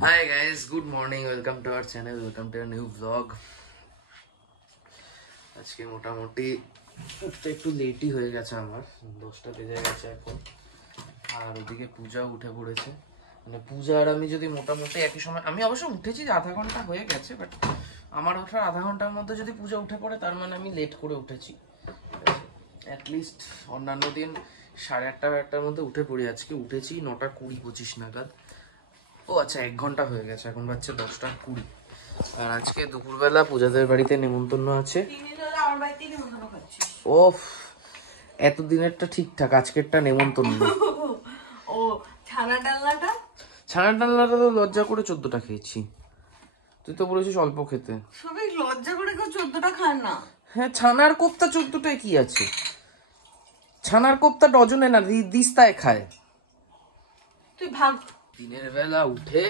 Hi guys, good morning. Welcome to our channel. Welcome to a new vlog. আজকে মোটামুটি একটু লেটই হয়ে গেছে, আমার 10টা বেজে গেছে এখন। আর ওদিকে পূজা উঠে পড়েছে, মানে পূজা আর আমি যদি মোটামুটি একই সময়, আমি অবশ্য উঠেছি আধা ঘন্টা হয়ে গেছে, বাট আমার ওঠার আধা ঘন্টার মধ্যে যদি পূজা উঠে পড়ে তার মানে আমি লেট করে উঠেছি। অ্যাটলিস্ট অন্যান্য দিন 8:30-9টার মধ্যে উঠে পড়ি, আজকে উঠেছি 9:20-25 নাগাদ। ও আচ্ছা, 1 ঘন্টা হয়ে গেছে, এখন বাজছে 10:20। আর আজকে দুপুরবেলা পূজাদের বাড়িতে নেমন্তন্ন আছে। ওফ, এতদিনেরটা ঠিকঠাক, আজকেরটা নেমন্তন্ন। ও ছানা ডালনাটা তো লজ্জা করে 14টা খেয়েছি। তুই তো বলেছিস অল্প খেতে। সবাই লজ্জা করে কেউ 14টা খায় না। হ্যাঁ, ছানার কোপ্তা 14টায় কি আছে? ছানার কোপ্তা ডজনে না, দিস্তায় খায়। তুই ভাব, দিনের বেলা উঠে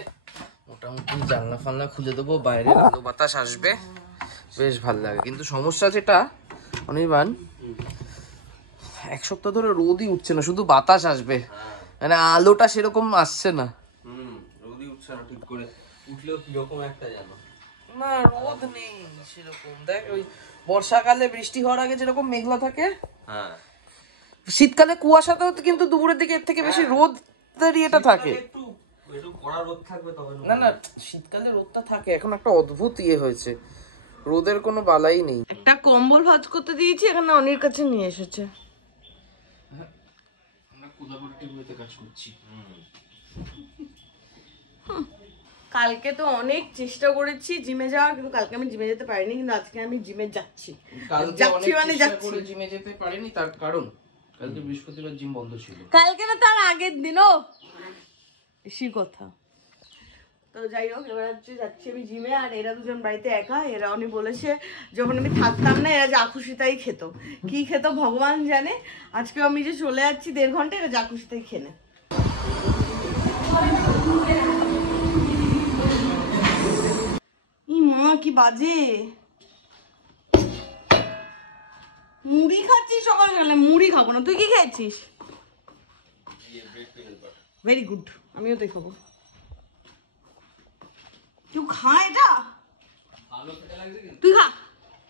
মোটামুটি জানলা ফালনা খুলে দেবো, বাইরে আলো বাতাস আসবে, বেশ ভালো লাগে। কিন্তু সমস্যা যেটা অনির্বাণ, 1 সপ্তাহ ধরে রোদই উঠছে না, শুধু বাতাস আসবে, মানে আলোটা সেরকম আসছে না। রোদই উঠছে না ঠিক করে, উঠলেও কিরকম একটা জানো না, রোদ নেই সেরকম। দেখ, ওই বর্ষাকালে বৃষ্টি হওয়ার আগে যেরকম মেঘলা থাকে, হ্যাঁ, শীতকালে কুয়াশাতেও কিন্তু দুপুরের দিকে এর থেকে বেশি রোদ এটা থাকে। একটু কড়া রোদ থাকবে তবে না, শীতকালে রোদটা থাকে। এখন একটা অদ্ভুত হয়েছে, রোদের কোনো বালাই নেই। একটা কম্বল ভাঁজ করতে দিয়েছি, এখানে অনির কাছে নিয়ে এসেছে। আমরা কোলাবরেটিভে কাজ করছি। কালকে তো অনেক চেষ্টা করেছি জিমে যাওয়ার, কিন্তু কালকে আমি জিমে যেতে পারিনি, কিন্তু আজকে আমি জিমে যাচ্ছি। যাচ্ছি মানে যাচ্ছি, জিমে যেতে পারিনি তার কারণ কালকে বৃহস্পতিবার জিম বন্ধ ছিল। কালকে না, তার আগের দিনও বেশি কথা। তো যাই হোক, এবার হচ্ছে যাচ্ছি আমি জিমে, আর এরা দুজন বাড়িতে একা। এরা উনি বলেছে যখন আমি থাকতাম না, এরা যা খুশি তাই খেত, কি খেত ভগবান জানে। আজকে আমি যে চলে যাচ্ছি 1.5 ঘন্টা, এরা যা খুশি তাই খেনে। মা কি বাজে, মুড়ি খাচ্ছিস সকাল সকালে? মুড়ি খাবো না, তুই কি খেয়েছিস? ভেরি গুড, আমিও তাই খাবো। তুই খা এটা, তুই খা।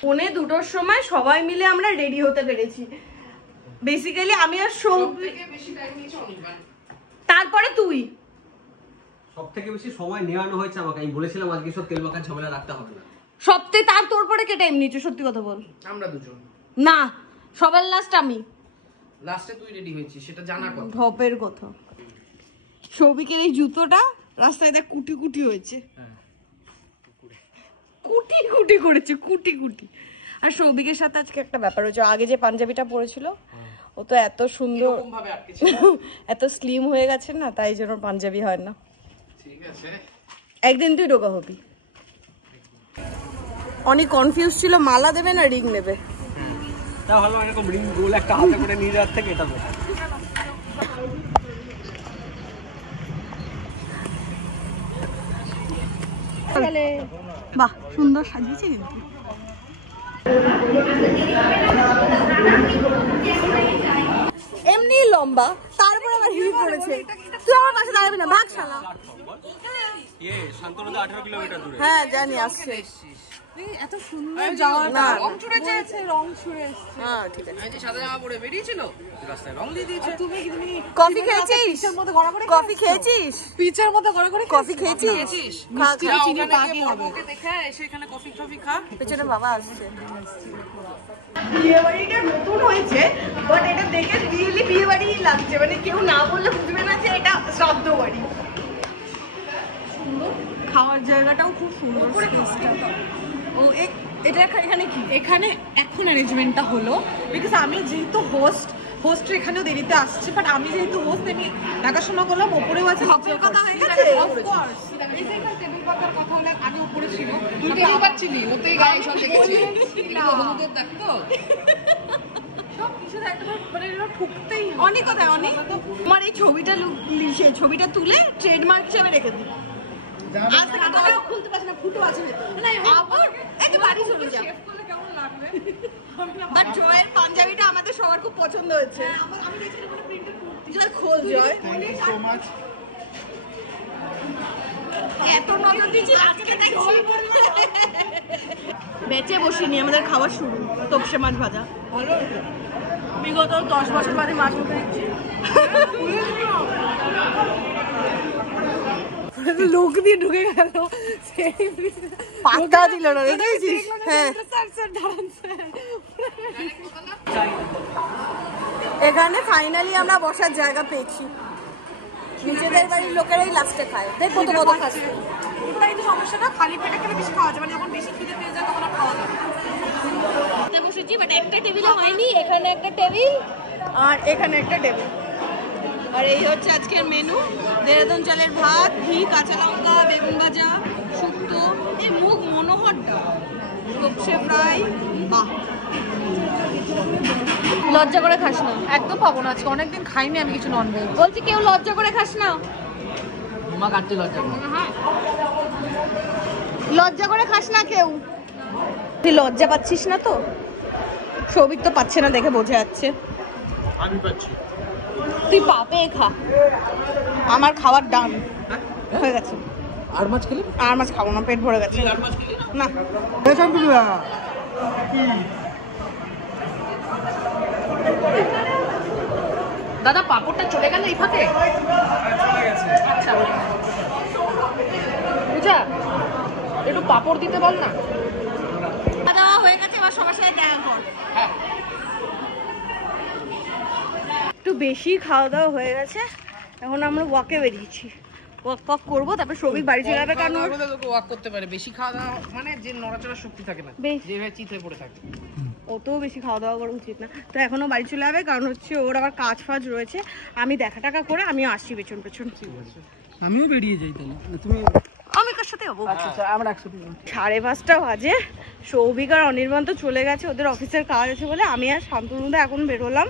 1:45-2টার সময় সবাই মিলে আমরা রেডি হতে পেরেছি। বেসিক্যালি আমি আর তারপরে তুই সব থেকে বেশি সময় নেওয়ানো হয়েছে আমাকে। আমি বলেছিলাম আজকে সব তেল মাখা ঝামেলা রাখতে হবে না। সপ্তাহে তার তোর পরে কে টাইম নিচ্ছে? সত্যি কথা বল। আমরা দুজন না, সবার লাস্ট আমি। লাস্টে তুই রেডি হয়েছিস, সেটা জানা কথা। ঢপের কথা। সৌভিকের এই জুতোটা রাস্তায় দেখ কুটি কুটি হয়েছে, কুটি কুটি করেছে, কুটি কুটি। আর সৌভিকের সাথে আজকে একটা ব্যাপার হয়েছে, আগে যে পাঞ্জাবিটা পরেছিল ও তো এত সুন্দর এত স্লিম হয়ে গেছে না, তাই জন্য পাঞ্জাবি হয় না। ঠিক আছে, একদিন তুই রোগা হবি। অনেক কনফিউজ ছিল, মালা দেবে না রিং নেবে। তা ভালো, এরকম রিং গোল একটা হাতে করে নিয়ে যাওয়ার থেকে এটা বেটার। বাহ, সুন্দর সাজিয়েছে কিন্তু। এমনি লম্বা, তারপর আবার হিল পড়েছে। তুই আমার পাশে দাঁড়াবি না, ভাগ শালা। শান্তনুদা 18 কিলোমিটার দূরে। হ্যাঁ জানি, আসছে। এত সুন্দর জামা, রং ছুড়ে চেয়েছে, রং ছুড়ে এসেছে। হ্যাঁ ঠিক আছে। এই যে সাদা জামা পরে বেরিয়েছিল, রাস্তায় রং দিয়ে দিয়েছে। তুমি কফি খেয়েছিস? পিচের মধ্যে গড়া করে কফি খেয়েছিস? পিচের মধ্যে গড়া করে কফি খেয়েছিস? মিষ্টি চিনি পাকে পড়বে। দেখে এসে এখানে কফি খা। পেছনে বাবা আসছে। বিয়ে বাড়িটা নতুন হয়েছে, বাট এটা দেখে রিয়েলি বিয়ে বাড়ি লাগছে, মানে কেউ না বললে বুঝবে না যে এটা শ্রাদ্ধ বাড়ি। সুন্দর, খাওয়ার জায়গাটাও খুব সুন্দর। ও এটা এখানে কি? এখানে এখন অ্যারেঞ্জমেন্টটা হলো বিকজ আমি যেহেতু হোস্ট এখানেও দেরিতে আসছে, বাট আমি যেহেতু হোস্ট, আমি দেখাশোনা করলাম। ওপরেও আছে, হপের কথা হয়ে গেছে। অফকোর্স টেবিল পাতার কথা হলে আগে উপরে ছিল, তুই টেবিল পাচ্ছিলি, ওতেই গায়ে সব দেখেছি, এগুলো হলুদের দাগ তো সব কিছু একবার মানে ঠুকতেই অনেক কথা। অনেক আমার এই ছবিটা তুলে ট্রেডমার্ক হিসেবে রেখে দিই। আজ থেকে তো খুলতে পারছি না, ফুটো আছে না, আবার এই বাড়ি চলে যাও। শেভ করলে কেমন লাগবে? বাট জয়ের পাঞ্জাবিটা আমাদের সবার খুব পছন্দ হয়েছে। আমি দেখছি কোনো প্রিন্টেড কুর্তি। জয় খোল, জয় থ্যাংক ইউ সো মাচ। এত নজর দিচ্ছি আজকে দেখছি বেঁচে বসিনি আমাদের খাওয়া শুরু তপসে মাছ ভাজা ভালো বিগত 10 বছর বাদে মাছ ভাজা দিচ্ছি লোক দিয়ে ঢুকে গেল পাত্তা দিল না দেখেছিস হ্যাঁ এখানে ফাইনালি আমরা বসার জায়গা পেয়েছি নিজেদের বাড়ির লোকেরাই লাস্টে খায় দেখ কত কত খাচ্ছে ওটাই তো সমস্যাটা খালি পেটে খেলে বেশি খাওয়া যাবে যখন বেশি খিদে পেয়ে যায় তখন আর খাওয়া যাবে না বসেছি বাট একটা টেবিলে হয়নি এখানে একটা টেবিল আর এখানে একটা টেবিল আর এই হচ্ছে আজকের মেনু দেরাদুন চালের ভাত ঘি কাঁচা লঙ্কা বেগুন ভাজা শুক্তো এই মুগ মনোহর তপসে ফ্রাই বাহ লজ্জা করে খাস না একদম পাবো না আজকে অনেকদিন খাইনি আমি কিছু ননভেজ বলছি কেউ লজ্জা করে খাস না মা কাটতে লজ্জা করে লজ্জা করে খাস না কেউ তুই লজ্জা পাচ্ছিস না তো সৌভিক তো পাচ্ছে না দেখে বোঝা যাচ্ছে আমি পাচ্ছি তুই পাপে খা আমার খাওয়ার ডান হয়ে গেছে আর মাছ খেলে আর মাছ খাবো না পেট ভরে গেছে আর মাছ খেলে না দাদা পাপড়টা চলে গেল এই ফাঁকে আচ্ছা বুঝা একটু পাপড় দিতে বল না খাওয়া হয়ে গেছে এবার সবার সাথে দেখা কর একটু বেশি খাওয়া দাওয়া হয়ে গেছে এখন আমরা ওয়াকে বেরিয়েছি ওয়াক করবো তারপর সৌভিক বাড়ি চলে যাবে কারণ ওয়াক করতে পারে বেশি খাওয়া দাওয়া মানে যে নড়াচড়ার শক্তি থাকে না যেভাবে চিত হয়ে পড়ে থাকে অতও বেশি খাওয়া দাওয়া করা উচিত না তো এখনো বাড়ি চলে যাবে কারণ হচ্ছে ওর আবার কাজ ফাজ রয়েছে আমি দেখা টাকা করে আমি আসছি পেছন পেছন আমিও বেরিয়ে যাই তাহলে তুমি আমি কার সাথে হবো আচ্ছা আমরা একসাথে 5:30 বাজে সৌভিক আর অনির্বাণ তো চলে গেছে ওদের অফিসের কাজ আছে বলে আমি আর শান্তনুদা এখন বেরোলাম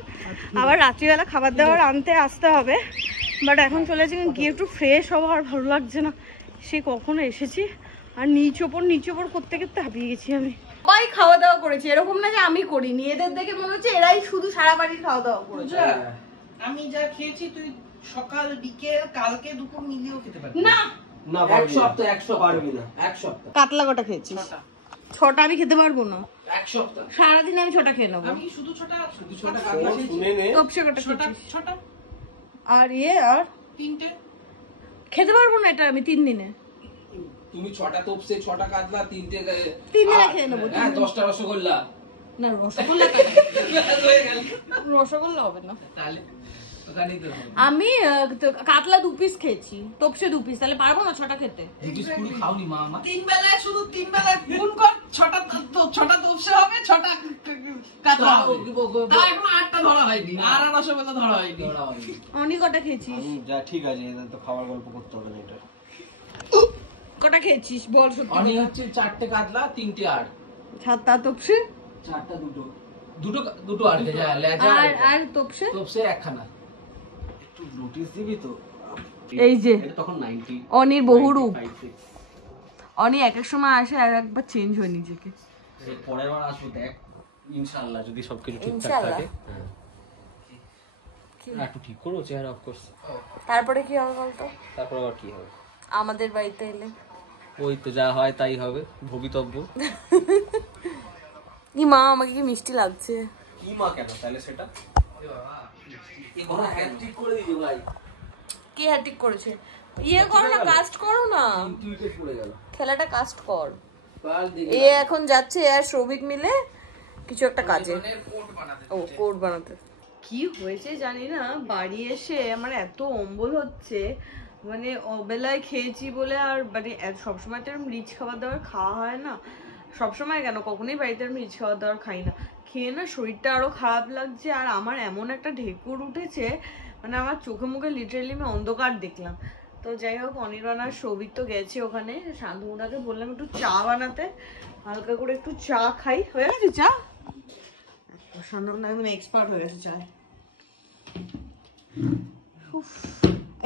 আবার রাত্রিবেলা খাবার দাবার আনতে আসতে হবে বাট এখন চলে যাচ্ছি গিয়ে একটু ফ্রেশ হবো আর ভালো লাগছে না সে কখনো এসেছি আর নিচ ওপর করতে করতে হাঁপিয়ে গেছি আমি সবাই খাওয়া দাওয়া করেছি এরকম না যে আমি করিনি এদের দেখে মনে হচ্ছে এরাই শুধু সারা বাড়ির খাওয়া দাওয়া করেছে আমি যা খেয়েছি তুই সকাল বিকেল কালকে দুপুর মিলিয়েও খেতে পারবি না না এক সপ্তাহ 100 পারবি না এক সপ্তাহ কাতলা কটা খেয়েছিস 6টা আমি খেতে পারবো না এক সপ্তাহ সারাদিন আমি 6টা খেয়ে নেবো আমি শুধু ছোটা কাটলা শুনে নে তপসে কটা খেয়েছিস ছোটা আর আর 3টে খেতে পারবো না এটা আমি 3 দিনে তুমি 6টা তোপসে 6টা কাতলা 3টে 3 দিনে খেয়ে নেবো হ্যাঁ 10টা রসগোল্লা না রসগোল্লা রসগোল্লা হবে না তাহলে ওখানেই তো আমি কাতলা 2 পিস খেয়েছি তপসে 2 পিস তাহলে পারবো না 6টা খেতে দুটো পুরো খাওনি মা মা তিন বেলায় শুধু তিন বেলায় গুণ কর ছটা তোপসে হবে 6টা কাতলা হবে তা এখন 8টা ধরা হয়নি আর রসগোল্লা ধরা হয়নি অনেক কটা খেয়েছিস যা ঠিক আছে তো খাবার গল্প করতে হবে না এটা কটা খেয়েছিস বল সত্যি অনি হচ্ছে 4টে কাতলা 3টে আর 7টা তপসে 4টা দুটো আর যা লেজা আর তপসে তোপসে একখানা একটু নোটিস দিবি তো এই যে এটা তখন 90 অনির বহুরূপ অনি এক এক সময় আসে আর একবার চেঞ্জ হয় নিজেকে এর পরের বার আসবো দেখ ইনশাআল্লাহ যদি সবকিছু ঠিকঠাক ইনশাআল্লাহ। থাকে একটু ঠিক করো চেহারা অফ কোর্স তারপরে কি হবে বলতো তারপর আবার কি হবে আমাদের বাড়িতে এলে ওই তো যা হয় তাই হবে ভবিতব্য ই মা আমাকে কি মিষ্টি লাগছে কি মা কেন তাহলে সেটা এবার হ্যাট্রিক করে দিবি ভাই কি হ্যাটিক করেছে ইয়ে করো না কাস্ট করো না উইকেট পড়ে গেল খেলাটা কাস্ট কর কাল দিকে এ এখন যাচ্ছে আর সৌভিক মিলে কিছু একটা কাজে ও কোড বানাতে কি হয়েছে জানি না বাড়ি এসে আমার এত অম্বল হচ্ছে মানে অবেলায় খেয়েছি বলে আর মানে সবসময় তো এরকম রিচ খাবার দাবার খাওয়া হয় না সবসময় কেন কখনোই বাড়িতে আমি রিচ খাবার দাবার খাই না খেয়ে না শরীরটা আরো খারাপ লাগছে আর আমার এমন একটা ঢেকুর উঠেছে মানে আমার চোখে মুখে লিটারেলি আমি অন্ধকার দেখলাম তো যাই হোক অনির্বাণ আর সৌভিক তো গেছে ওখানে শান্তনুদাকে বললাম একটু চা বানাতে হালকা করে একটু চা খাই হয়ে গেছে চা শান্তনুদা একদম এক্সপার্ট হয়ে গেছে চায়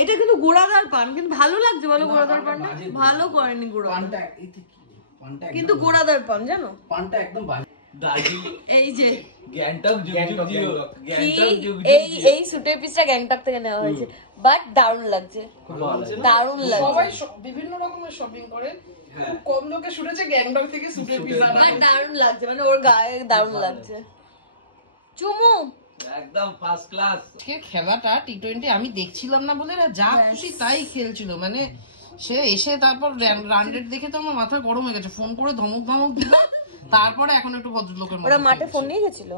এটা কিন্তু গোড়াদার পান কিন্তু ভালো লাগছে বলো গোড়াদার পানটা ভালো করেনি গোড়া পানটা এতে কি পানটা কিন্তু গোড়াদার পান জানো পানটা একদম বাজে দার্জিলিং এই যে গ্যাংটক গ্যাংটক, এই সুটের পিসটা গ্যাংটক থেকে নেওয়া হয়েছে, বাট দারুণ লাগছে, দারুণ সবাই লাগছে, বিভিন্ন রকমের শপিং করে, হ্যাঁ। খুব কম লোকে শুনেছে গ্যাংটক থেকে সুটের পিস আনা। বাট দারুণ লাগছে, মানে ওর গায়ে দারুণ লাগছে। চুমু একদম ফার্স্ট ক্লাস। আজকে খেলাটা টি20 আমি দেখছিলাম না বলে যা খুশি তাই খেলছিল, মানে সে এসে তারপর রান রেট দেখে তো আমার মাথা গরম হয়ে গেছে, ফোন করে ধমক ধমক দিল, তারপরে এখন একটু ভদ্রলোকের মতো ওরা মাঠে খেলছে। ফোন নিয়ে গেছিল,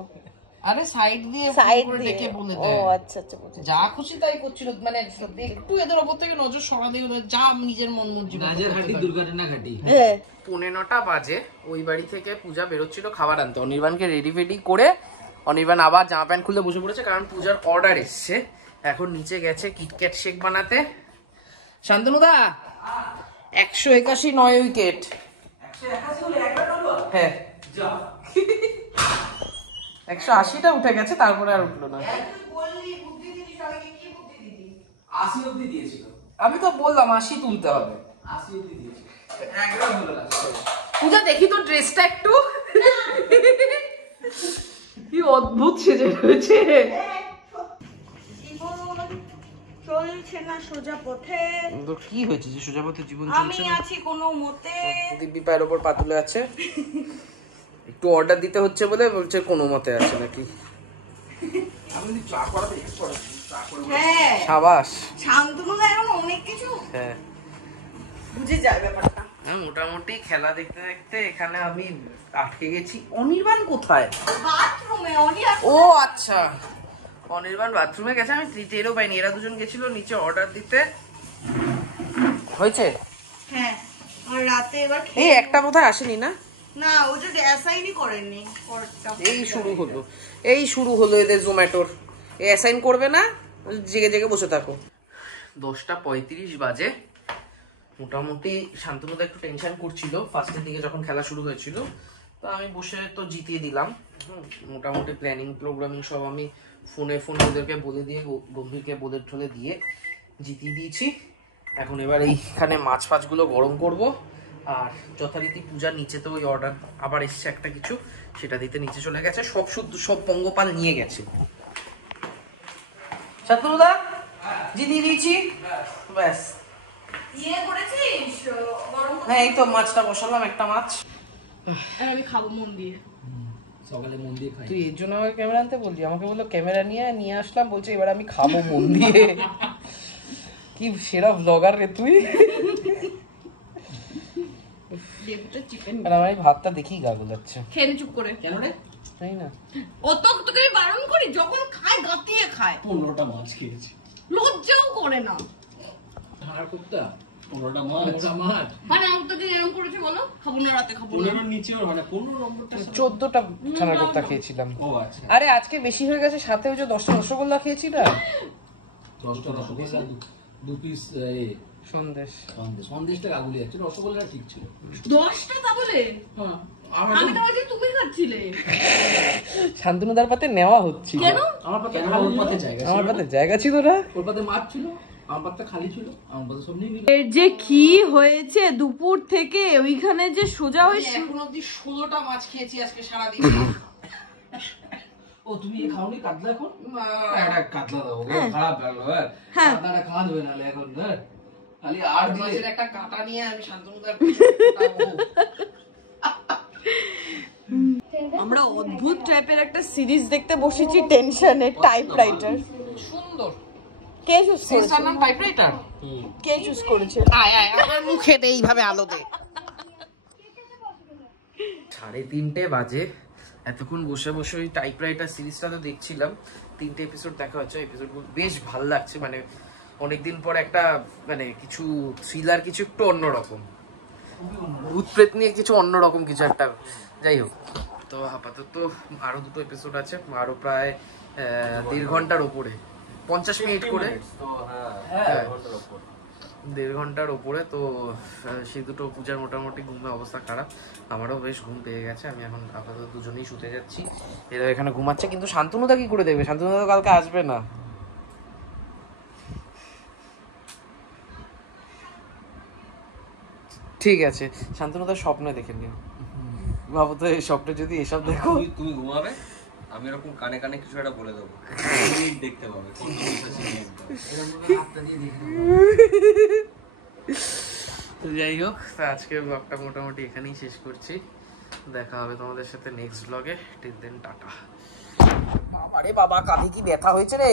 আরে সাইড দিয়ে সাইড করে দিয়ে, ডেকে বলে ও দেয়, আচ্ছা আচ্ছা বুঝেছি। যা খুশি তাই করছিল, মানে একটু এদের ওপর থেকে নজর সরা দিয়ে যা নিজের মন মর্জি মতো নাজের করতে হাঁটি থাকে। দুর্ঘটনা ঘাটি। হ্যাঁ 9:45 বাজে, ওই বাড়ি থেকে পূজা বেরোচ্ছিল খাবার আনতে, অনির্বাণকে রেডি ফেডি করে অনির্বাণ আবার জামা প্যান্ট খুলে বসে পড়েছে, কারণ পূজার অর্ডার এসছে। এখন নিচে গেছে কিটক্যাট শেক বানাতে। শান্তনুদা 181 9 উইকেট, হ্যাঁ 180টা উঠে গেছে, তারপরে আর উঠলো না। 80 অবধি দিয়েছিল, আমি তো বললাম 80 তুলতে হবে। 80 অবধি দিয়েছিল, একবার হলো না। পূজা দেখি তো ড্রেসটা একটু, কি অদ্ভুত সেজে রয়েছে। চলছে না সোজা পথে, তোর কি হয়েছে যে সোজা পথে জীবন আমি চলছে না? আছি কোনো মতে। দিব্যি পায়ের ওপর পা তুলে আছে, একটু অর্ডার দিতে হচ্ছে বলে বলছে কোনো মতে আছে নাকি। হ্যাঁ সাবাস। শান্তনু এখন অনেক কিছু হ্যাঁ বুঝে যায় ব্যাপারটা। হ্যাঁ, মোটামুটি খেলা দেখতে দেখতে এখানে আমি আটকে গেছি। অনির্বাণ কোথায়? বাথরুমে ও আচ্ছা, অনির্বাণ বাথরুমে গেছে, আমি টেরও পাইনি। এরা দুজন গেছিল নিচে অর্ডার দিতে। হয়েছে হ্যাঁ আর রাতে এবার এই একটা বোধহয় আসেনি না, না ও যে অ্যাসাইনই করেনি এই শুরু হলো এদের জোম্যাটোর। এ অ্যাসাইন করবে না, জেগে জেগে বসে থাকো। 10:35 বাজে। মোটামুটি শান্তনুদা একটু টেনশন করছিল ফার্স্টের দিকে যখন খেলা শুরু হয়েছিল, তো আমি বসে তো জিতিয়ে দিলাম। মোটামুটি প্ল্যানিং প্রোগ্রামিং সব আমি ফোনে ওদেরকে বলে দিয়ে, গম্ভীরকে বলে ঠলে দিয়ে জিতিয়ে দিয়েছি। এখন এবার এইখানে মাছ ফাছগুলো গরম করব, আর যথারীতি পূজার নিচে তো ওই অর্ডার আবার এসছে একটা কিছু, সেটা দিতে নিচে চলে গেছে। সব পঙ্গপাল নিয়ে গেছে। শান্তনুদা জিতিয়ে দিয়েছি, ব্যাস। ইয়ে করেছিস গরম হ্যাঁ এই তো মাছটা বসালাম, একটা মাছ। আর আমি খাবো মন দিয়ে। সকালে মন দিয়ে খাই। তুই এর জন্য আমাকে ক্যামেরা আনতে বললি? আমাকে বললো ক্যামেরা নিয়ে আসলাম, বলছে এবার আমি খাবো মন দিয়ে। কি সেরা ব্লগার রে তুই। চিকেন আর আমার এই ভাতটা দেখি গা গোলাচ্ছে। খেয়ে চুপ করে। কেন রে? তাই না? অত তোকে আমি বারণ করি, যখন খায় গাতিয়ে খায়, 15টা মাছ খেয়েছি। লজ্জাও করে না। হাড় কুত্তা 15টা মাছ। মানে আমি তোকে এরকম করেছে বলো, খাবো না রাতে, খাবো না। 15 নিচে মানে 15 নম্বরটা 14টা ছানা কোপ্তা খেয়েছিলাম। ও আচ্ছা। আরে আজকে বেশি হয়ে গেছে, সাথে ওই যে 10টা রসগোল্লা খেয়েছি না, 10টা রসগোল্লা, 2 পিস সন্দেশ। সন্দেশটা আগুলি যাচ্ছে, রসগোল্লাটা ঠিক ছিল। 10টা তা বলে? হ্যাঁ আমি তো বলছি তুমি খাচ্ছিলে। শান্তনুদার পাতে নেওয়া হচ্ছে। কেন? আমার পাতে ওর পাতে জায়গা ছিল, আমার পাতে জায়গা ছিল না, ওর পাতে মাছ ছিল, আমার পাতে খালি ছিল, আমার পাতে সব নিয়ে নিল। এর যে কি হয়েছে দুপুর থেকে ওইখানে যে সোজা হয়ে এখন অব্দি 16টা মাছ খেয়েছি আজকে সারাদিন। ও তুমি এই খাওনি কাতলা? এখন একটা কাতলা দেবো, খারাপ লাগলো। হ্যাঁ। কাতলাটা খাওয়া দেবে না এখন, খালি আর দিলে মাছের একটা কাঁটা নিয়ে আমি শান্তনুদার পিছনে কাটাবো। আমরা অদ্ভুত টাইপের একটা সিরিজ দেখতে বসেছি, টেনশনে, টাইপরাইটার। সুন্দর। কে চুজ করেছে? সিস্টার নাম টাইপরাইটার। কে চুজ করেছে? আয় আয় আমার মুখে দে এইভাবে আলো দে। 3:30 বাজে। এতক্ষণ বসে বসে ওই টাইপরাইটার সিরিজটা তো দেখছিলাম। 3টে এপিসোড দেখা হচ্ছে, এপিসোডগুলো বেশ ভালো লাগছে। মানে অনেকদিন পর একটা মানে কিছু থ্রিলার, কিছু একটু অন্যরকম, ভূতপ্রেত নিয়ে কিছু অন্যরকম কিছু একটা। যাই হোক, তো আপাতত আরো 2টো এপিসোড আছে, আরো প্রায় 1.5 ঘন্টার ওপরে, 50 মিনিট করে, হ্যাঁ 1.5 ঘন্টার ওপরে। তো সেই দুটো পূজার মোটামুটি ঘুমে অবস্থা খারাপ, আমারও বেশ ঘুম পেয়ে গেছে। আমি এখন আপাতত দুজনেই শুতে যাচ্ছি, এরা এখানে ঘুমাচ্ছে। কিন্তু শান্তনুদা কি করে দেখবে? শান্তনুদা তো কালকে আসবে না। ঠিক আছে, শান্তনুদার স্বপ্নে দেখে নিও। ভাবো তো এই সবটা যদি এসব দেখো। তুমি ঘুমাবে, আমি এরকম কানে কানে কিছু একটা বলে দেবো, তুমি দেখতে পাবে কত বিশ্বাসী নিয়ে একদম। তো যাই হোক, তা আজকে ব্লগটা মোটামুটি এখানেই শেষ করছি। দেখা হবে তোমাদের সাথে নেক্সট ব্লগে। Till then tata. বাবা রে বাবা, কাঁধে কি ব্যথা হয়েছে রে।